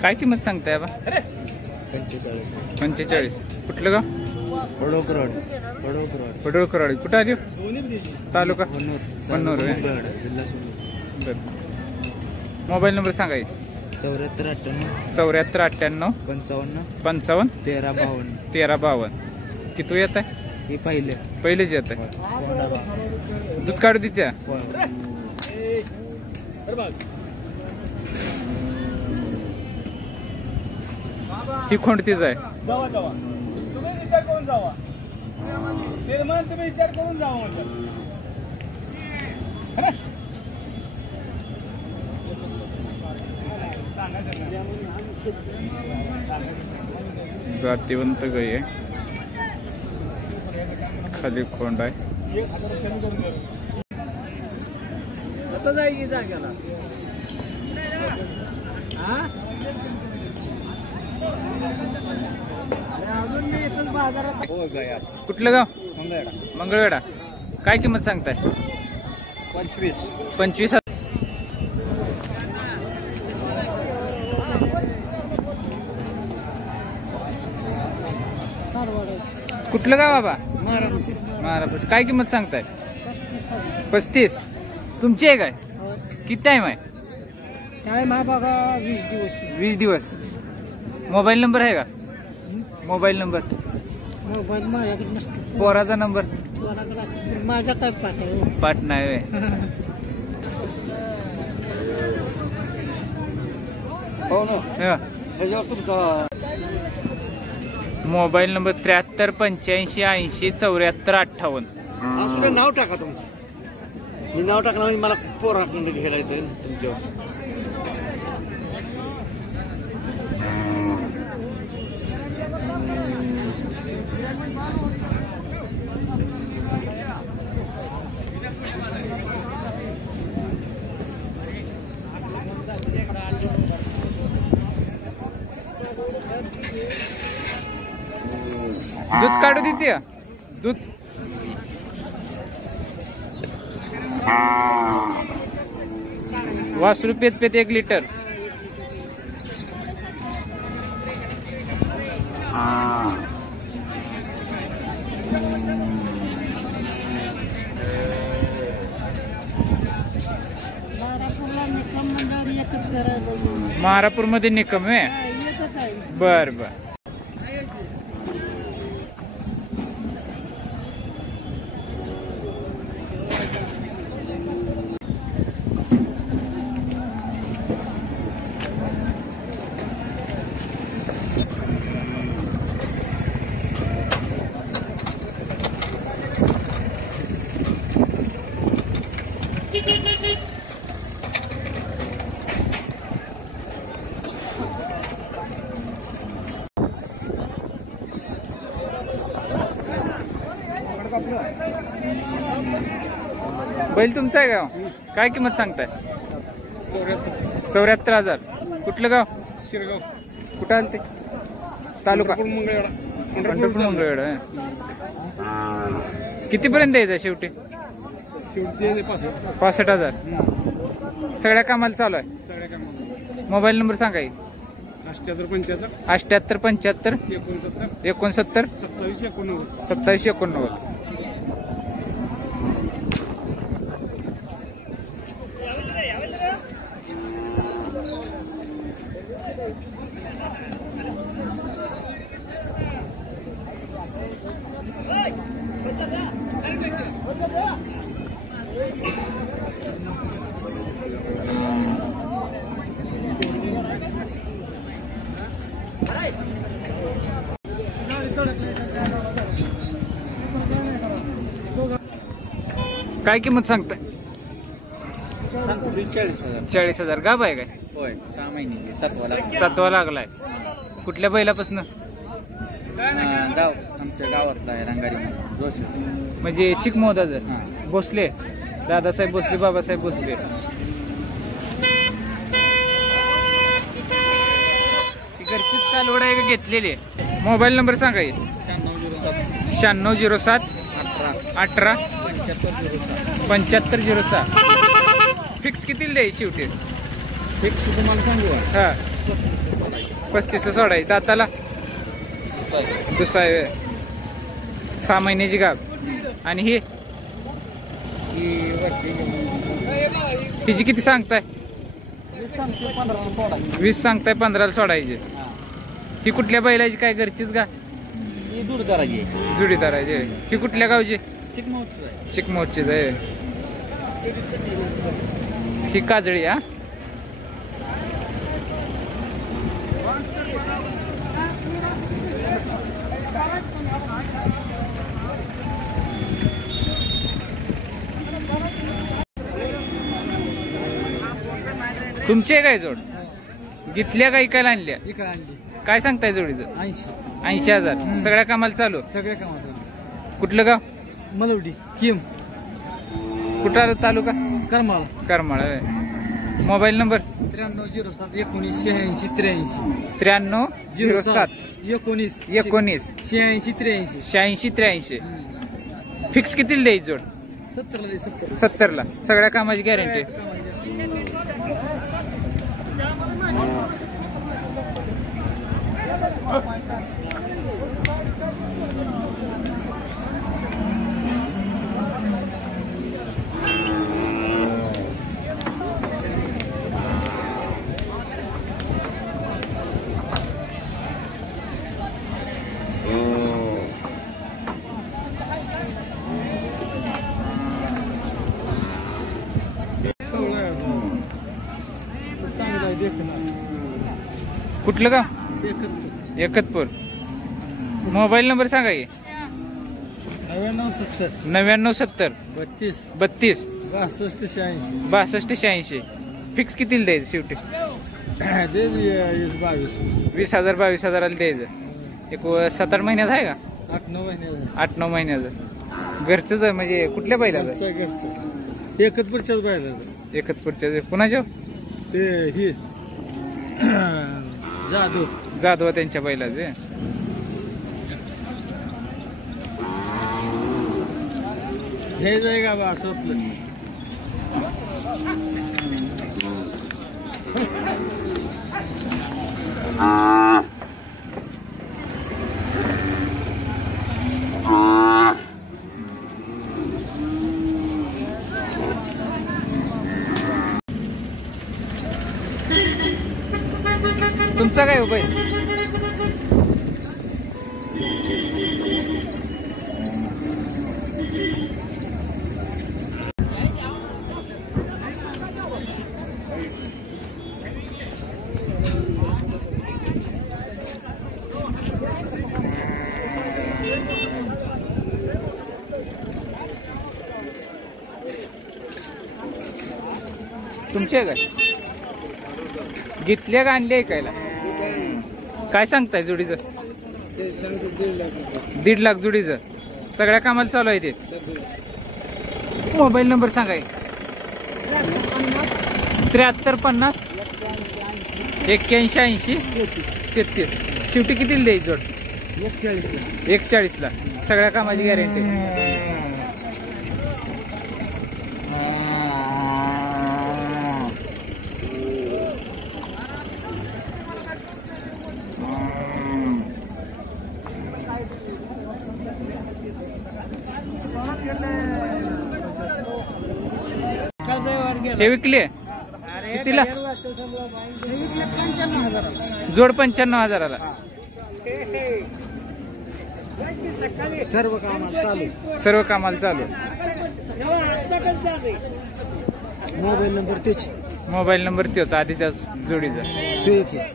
काय किंमत सांगताय बा? 45. कुठलं गाव? पडोळकराड. कुठं आली? तालुका वन्नूर. बर. मोबाईल नंबर सांगा. 7498 55 1352. किती येत आहे? हे पहिलेच येत आहे. दूध काढू देत्या. ही खोंडतीच आहे. जातीवंत गाय आहे. खाली खोंड आहे. कुठलं गाव? मंगळवेढा. काय किंमत सांगताय? 25. कुठलं गाव बाबा? महाराष्ट्र. काय किंमत सांगताय? 35. तुमची आहे काय? किती टाइम आहे? टाइम आहे बघा 20 दिवस. मोबाईल नंबर आहे का? मोबाईल नंबर माझ्याकडे नसतो. पोराचा नंबर माझा काय पाठ नाही. Mobile number 73 85 80 74 58. नाव टाका तुमचं. मी नाव टाकलं म्हणजे मला पोराकडे घ्यायला येतं तुमच्या. दूध काढू देते. दूध वासरू पेत 1 लिटर. महारापूर मध्ये निकम आहे. बर. बैल तुमचा आहे का? काय किंमत सांगताय? 74,000. कुठलं गाव? शिरगाव. कुठं आलं ते? तालुका मंगळवेढा. कितीपर्यंत द्यायचं शेवटी? 65,000. सगळ्या कामाला चालू आहे. मोबाईल नंबर सांगा. 78 75 69 27 89. काय किंमत सांगताय? 40,000. गाभ आहे काय? होय. 6 महिने. 7वा लागलाय. कुठल्या बैलापासून? गाव आमच्या गावातला आहे. रंगारी जोशी. म्हणजे चिकमोदाचं. भोसले. दादासाहेब भोसले बाबासाहेब भोसले. घरचीच कालवड आहे का घेतलेली? मोबाईल नंबर सांगा. 9607 18 7506. फिक्स कितीला द्यायची शेवटी? फिक्स तुम्हाला सांगू हा 35ला सोडायची. दाताला दुसरा आहे. 6 महिन्याची गाब. आणि ही हिची किती सांगताय? 20 सांगताय, 15ला सोडायची. ही कुठल्या बैलाची काय घरचीच का? दूरदाराची जुडीदाराची. ही कुठल्या गावची? चिकमोचीच आहे. ही काजळी. हा तुमचे काय जोड? घेतल्या का इकायला आणल्या? काय सांगताय जोडीचं? 80,000. सगळ्या कामाला चालू? सगळ्या कामाचं. कुठलं गाव? मलवडी किम कुठला तालुका? Karmala. Karmala. Mobile number? 9307 19 86 83. 9307 19 19 86 83. 86 83. Fix कितीला द्यायची जोड? 70ला. सगळ्या कामाची गॅरंटी? कुठलं का? एकतपूर. मोबाईल नंबर सांगा की? 9970 32 62 86. फिक्स कितीला द्यायचं शेवटी? 20,000 22,000ला द्यायचं. एक 7-8 महिन्यात आहे का? 8-9 महिन्याचं. घरचंच आहे म्हणजे कुठल्या बैलाचं? एकतपूरच्याच बाहेर. एकतपूरच्या. कुणाच्या? ते ही जाधव त्यांच्या बैलाचे. हे जाय का बा असं आपलं. तुमचा काय बैल? तुमचे काय? घेतल्या का आणले ऐकायला? काय सांगताय जोडीचं? 1.5 लाख जोडीचं. सगळ्या कामाला चालू आहे ते. मोबाईल नंबर सांगाय? 7350 81 80 33. शेवटी कितीला द्यायची जोड? 41ला. सगळ्या कामाची गॅरंटी? हे विकले कितीला? जोड 95,000ला. सर्व कामाला चालू. सर्व कामाला चालू. मोबाईल नंबर तेच. मोबाईल नंबर तोच आधीच्या जोडीचा. ठीक आहे.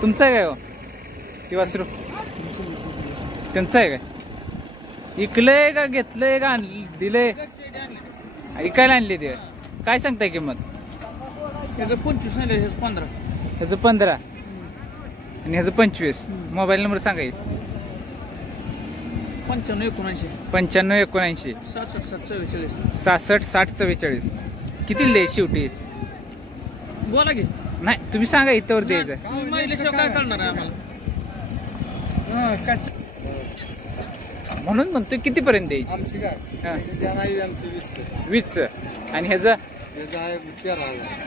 तुमचं आहे काय हो ती वासरू त्यांचं आहे काय इकलंय का घेतलंय का दिलंय इकायला आणली ते काय सांगताय किंमत त्याचं 25 नाही 15 ह्याचं 15 आणि ह्याचं 25 मोबाईल नंबर सांगा 95 95 79 67 60 44 किती द्यायची शेवटी बोला की नाही तुम्ही सांगा इथवर द्यायचं महिलेशिवाय काय करणार आहे आम्हाला म्हणून म्हणतोय किती पर्यंत द्यायची आमची काय आमची 20 आणि ह्याचं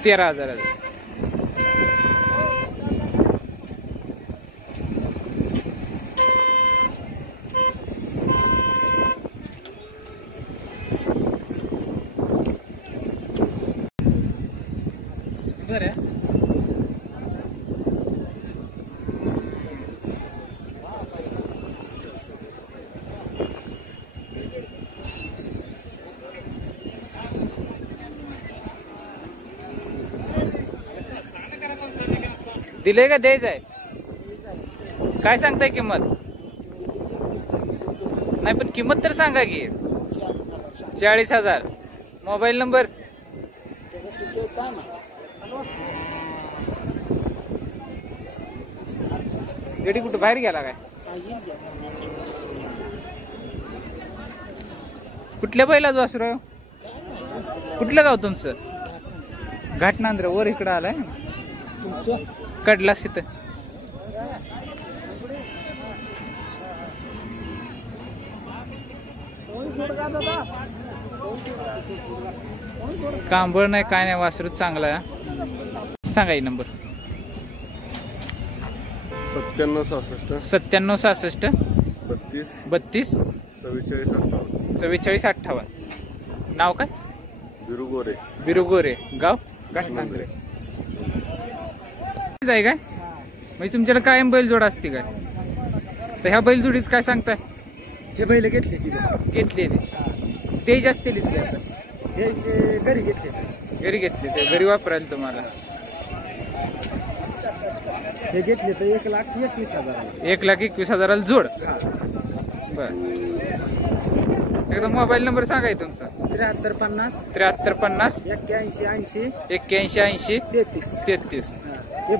13,000 बरं दिले का द्यायचं आहे काय सांगताय किंमत नाही पण किंमत तर सांगा की 40,000 मोबाईल नंबर गडी कुठं बाहेर गेला काय कुठल्या बैलाच वासरू कुठलं गाव तुमचं घाटनांद्र वर इकडं आलाय कडलास तिथं कांबळ नाही काय नाही वासरू चांगला आहे सांगा नंबर 97 66 97 66 32 32 44 58 44 58 नाव काय बिरू गोरे गाव घाटनांद्रे आहे काय म्हणजे तुमच्याकडे कायम बैलजोड असते काय तर ह्या बैलजोडीच काय सांगताय हे बैल घेतले घेतले ते जास्त घरी घेतले घरी घेतले ते घरी वापरायला तुम्हाला हे घेतले तर 1,21,000 1,21,000 जोड बर एकदम मोबाईल नंबर सांगाय तुमचा 73 50 81 80 33 हे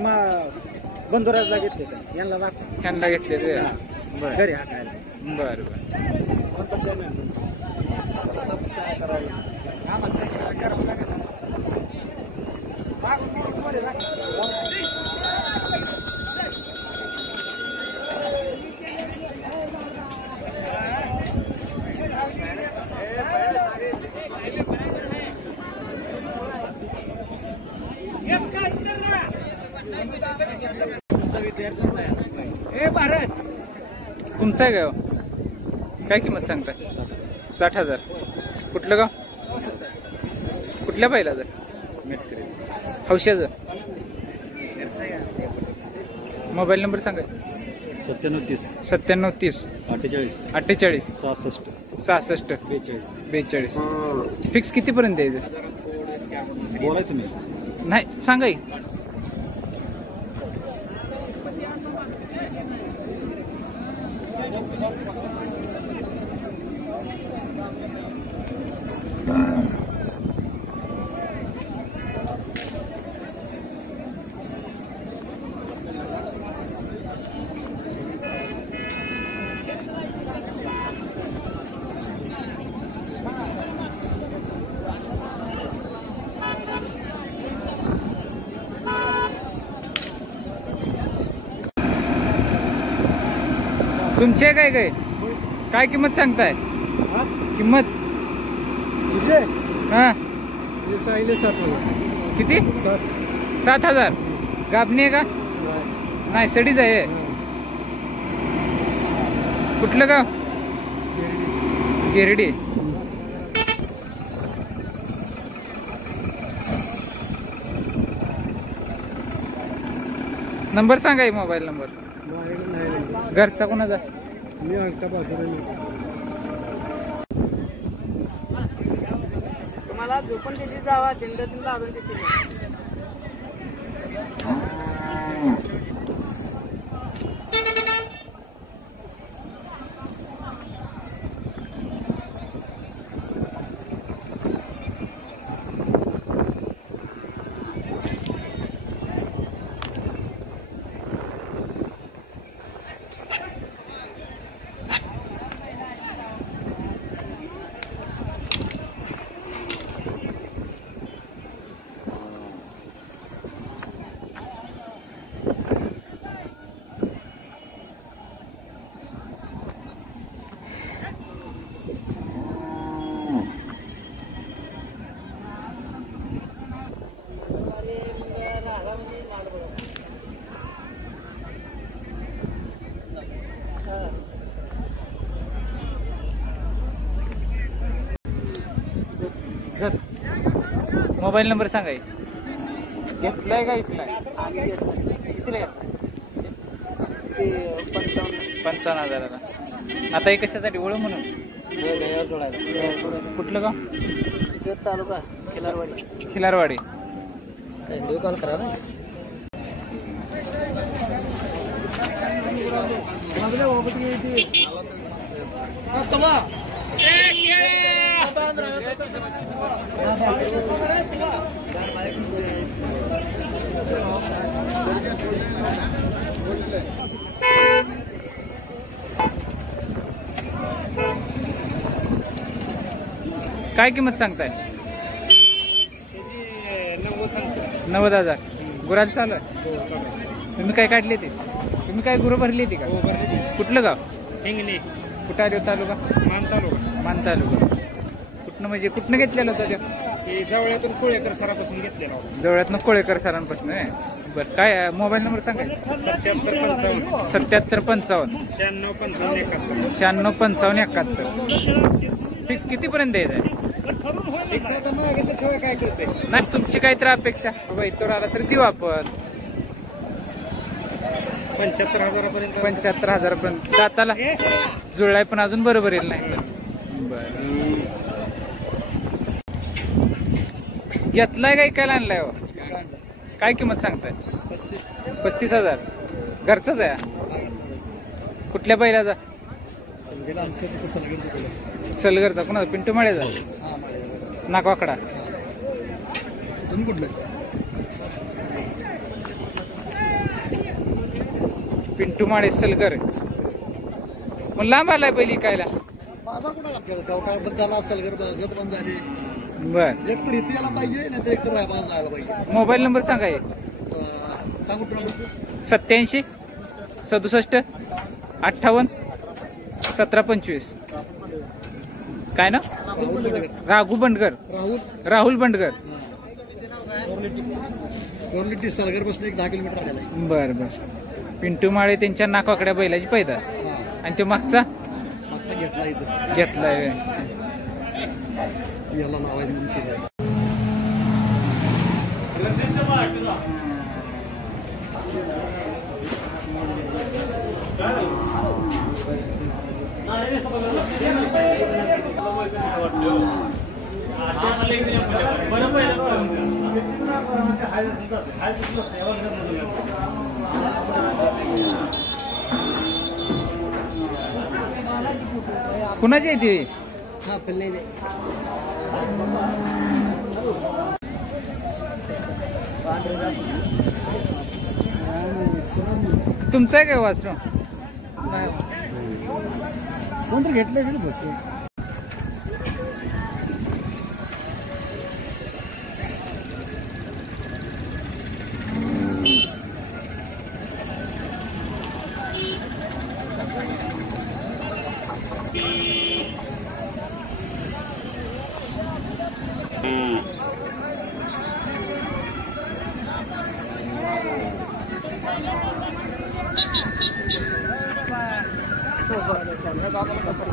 बंदुराजला घेतले यांना दाखव ह्यांना घेतले ते घरी हाकायला बर तुमचं आहे काय किंमत सांगताय 60,000 कुठलं गाव कुठल्या बैलाचं हौशाचं मोबाईल नंबर सांगा 97 30 48 66 42 फिक्स किती पर्यंत द्यायचं बोलाय तुम्ही नाही सांगा तुमचे काय किंमत सांगताय किंमत हा किती 7,000 गाबणी आहे का नाही सडीच आहे कुठलं गाव गिरडी नंबर सांगा मोबाईल नंबर घरचा कोणाचा तुम्हाला झोपून त्याची जावा दिंडातून लागून त्याची कर्जत. मोबाईल नंबर सांगा. घेतलाय का इकलाय? कितीला? 55,000. आता हे कशासाठी? ओळख म्हणून? कुठलं गाव? तालुका खिलारवाडी. खिलारवाडी. कॉल करा ना. काय किंमत सांगताय? 90,000. गुराला चालू आहे? तुम्ही काय काढले ते? तुम्ही काय गुरु भरली ती का? कुठलं गाव? हिंगणी. कुठं आले तालुका? मान तालुका. मान तालुका. कुठनं म्हणजे कुठनं घेतलेलं होतं ते? जवळ्यातून कोळेकर सरापासून घेतलेला. जवळ्यातनं कोळेकर सरांपासून आहे. बरं काय मोबाईल नंबर सांगा? 77 77 55 96 55 71. फिक्स कितीपर्यंत द्यायचं आहे? काय करते नाही तुमची काहीतरी अपेक्षा बाबा इथवर आला तर देऊ आपण. 75,000पर्यंत. 75,000पर्यंत. दाताला जुळलाय पण अजून बरोबर येईल नाही. बरं घेतलाय काय काय आणलाय? हो काय किंमत सांगताय? 35,000. घरचाच आहे? कुठल्या बैलाचा? सलगरचा. कुणाचा? पिंटू माळेचा? नागवाकडा. तुम्ही कुठलं? पिंटू माळे सलगर. मग लांब आलाय बैल इकायला? बाजार कुठं आपल्याला गाव काय बंद झाला असेल, घर बंद झाली. बर एक तर इथे यायला पाहिजे नाही तर एक तर राहायला जायला पाहिजे. मोबाईल नंबर सांगा. सांगू तुला 87 67 58 17 25. काय ना? राघू बंडगर. राहुल बंडगर. कोर्लिटी सलगर बसून एक 10 किलोमीटर आलेला आहे. बर बर. पिंटू माळे त्यांच्या नाकाकड्या बैलाची पैदास. आणि तो मागचा घेतला इथं घेतलाय. याला नावायचं म्हणून केलं. कुणाची आहे ती? हा पल्ले. तुमचं आहे काय वासरू? कोणतरी घेतलं बस. दादाला कसं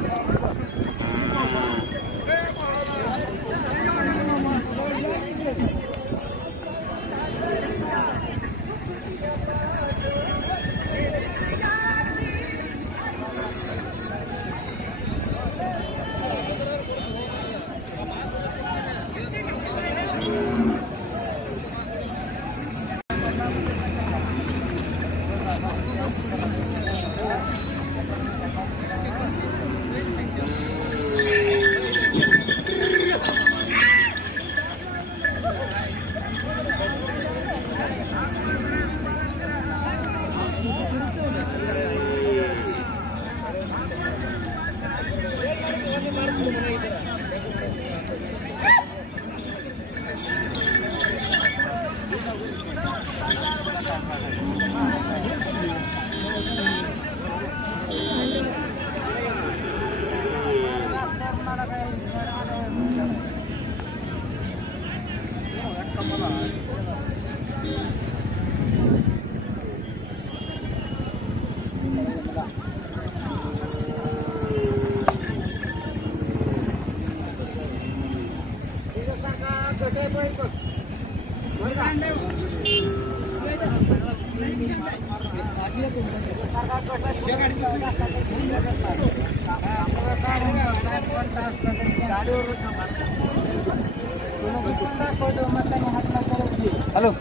हॅलो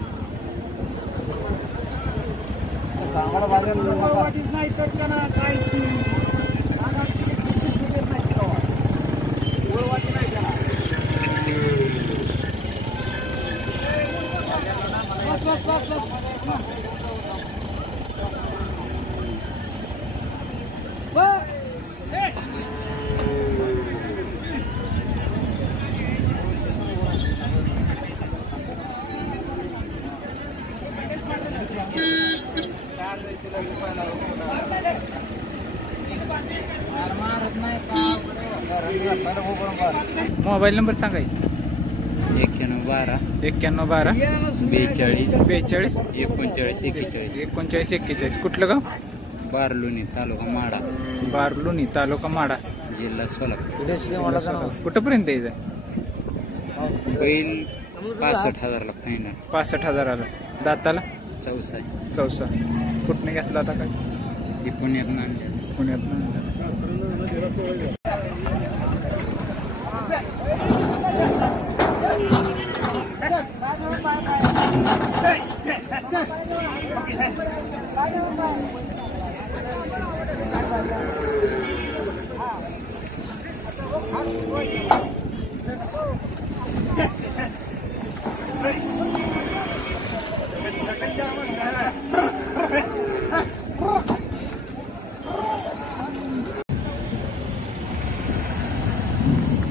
मोबाईल नंबर सांगा. 9112 42 42 39 41 39 41. कुठलं गाव? बारलुनी तालुका माडा बारलुनी तालुका माडा जिल्हा सोलापूर. कुठंपर्यंत यायचं? बैल 65,000ला फायनल. 65,000. दाताला चौसा. कुठनं घेतला आता काय? ही पुण्यात आणल्या. पुण्यात.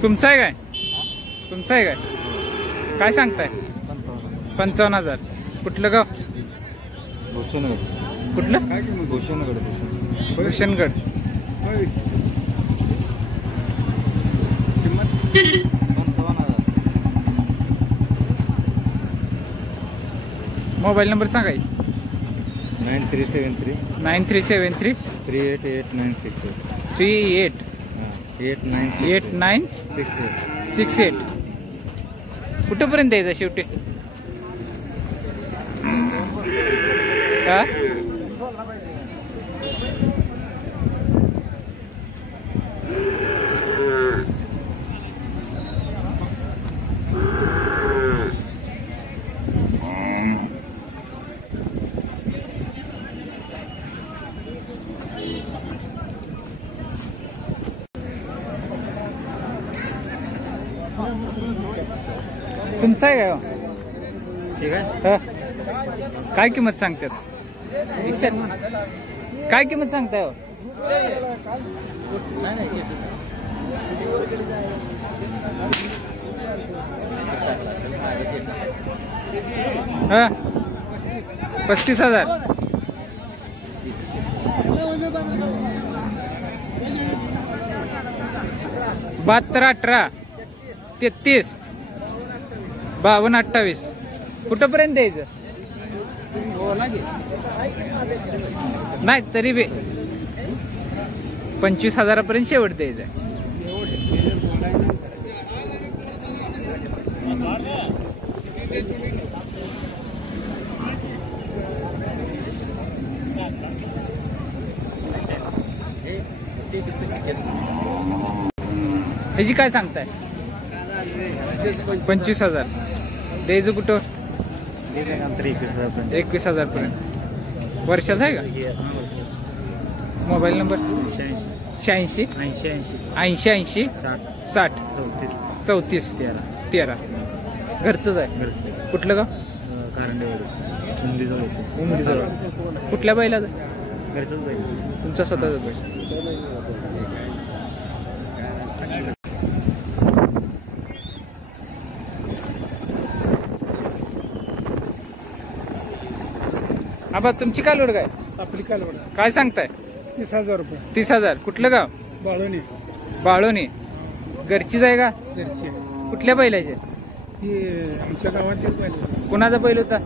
तुमचं आहे काय? तुमचं आहे काय? काय सांगताय? 55,000. कुठलं गाव? भूषणगड. कुठलं? भूषणगड. भूषणगड. किंमत 55,000. मोबाईल नंबर सांगा. 9373 9373 388968. 388968. कुठंपर्यंत यायचं शेवटी? हा? तुमचं आहे का? ठीक आहे. हा. काय किंमत सांगतात? विचार. काय किंमत सांगताय? हा 35,000. 72 18 33 52 28. कुठंपर्यंत द्यायचं? नाही तरी बी 25,000पर्यंत शेवट द्यायचं. ह्याची काय सांगताय? 25,000. द्यायचं कुठं? 21,000पर्यंत. वर्षाचा आहे का? Mobile number 86 80 80 60 34 13. घरचंच आहे. कुठलं गाव? उमदीजवळ. कुठल्या बैलाचं? घरचंच बैल. तुमचा स्वतःचा बैल. आबा तुमची काय लोड काय? आपली कालवड काय सांगताय? 30,000 रुपये. 30,000. कुठलं गाव? बाळवणी. बाळोनी. घरचीच आहे का? घरची. कुठल्या बैलाचे? ही आमच्या गावातील पाहिजे. कुणाचा बैल होता?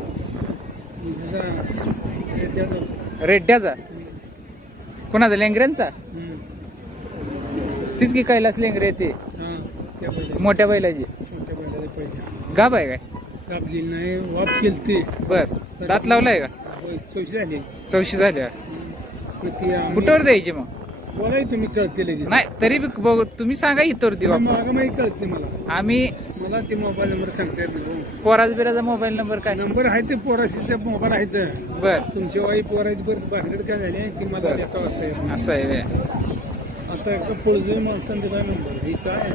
रेड्ड्याचा. कुणाचा? लेंगऱ्यांचा. तीच की कैलास लेंगरे ते मोठ्या बैलाची. गाब आहे काय? कापली नाही वाप केलती बर. दात लावलाय का? चौशी झाली. चौशी झाल्या. मग ती आम्ही- कुठवर द्यायची मग? बोलाय तुम्ही कळते लगेच. नाही तरी बी बघू, तुम्ही सांगा इथवर देऊ आपण. मागं माहिती कळते मला. आम्ही मला ते मोबाईल नंबर सांगता येत नाही. पोराज बिराचा मोबाईल नंबर काय? नंबर आहे ते पोराशी मोबाईल आहेत. बर. तुमची वाई पोर आहेत बरं बाहेर काय झाले की मला बरं. येता वाजता येत नाही. असं आहे व्हय. आता एका पुढचं माणसांनी दिला नंबर हे काय